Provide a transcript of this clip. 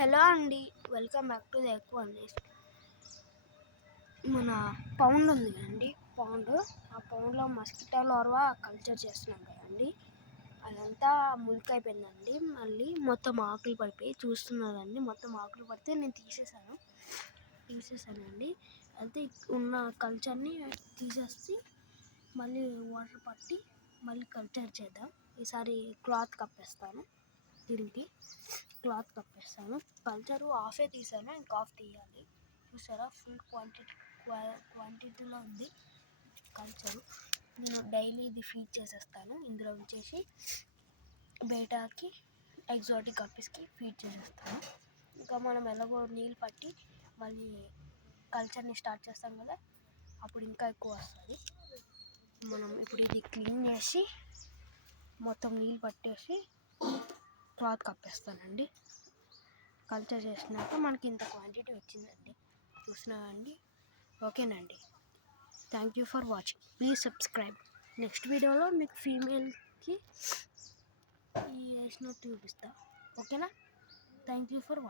Hello అండి, welcome back to the ఎక్కువ అండి. మన పౌండ్ ఉంది కదండి, ఆ పౌండ్లో మస్కిటో లార్వా కల్చర్ చేస్తున్నాం కదండి. అదంతా ములికైపోయిందండి. మళ్ళీ మొత్తం ఆకులు పడిపోయి చూస్తున్నారండి. మొత్తం ఆకులు పడితే నేను తీసేసానండి. అయితే ఉన్న కల్చర్ని తీసేసి మళ్ళీ వాటర్ పట్టి మళ్ళీ కల్చర్ చేద్దాం. ఈసారి క్లాత్ కప్పేస్తాను. దీనికి క్లాత్ కప్పేస్తాను. కల్చరు హాఫే తీసాను, ఇంకా హాఫ్ తీయాలి. చూసారా, ఫుల్ క్వాంటిటీలో ఉంది కల్చరు. నేను డైలీ ఇది ఫీడ్ చేసేస్తాను. ఇందులో వచ్చేసి బేటాకి, ఎగ్జాటిక్ కప్పీస్కి ఫీడ్ చేసేస్తాను. ఇంకా మనం ఎలాగో నీళ్ళు పట్టి మళ్ళీ కల్చర్ని స్టార్ట్ చేస్తాం కదా, అప్పుడు ఇంకా ఎక్కువ వస్తుంది. మనం ఇప్పుడు ఇది క్లీన్ చేసి మొత్తం నీళ్ళు పట్టేసి క్లాత్ కప్పేస్తానండి. కల్చర్ చేసినాక మనకి ఇంత క్వాంటిటీ వచ్చిందండి. చూసినామండి. ఓకేనండి, thank you for watching. Please subscribe. Next వీడియోలో మీకు ఫీమేల్కి ఈ వేసినట్టు చూపిస్తా. ఓకేనా? Thank you for watching.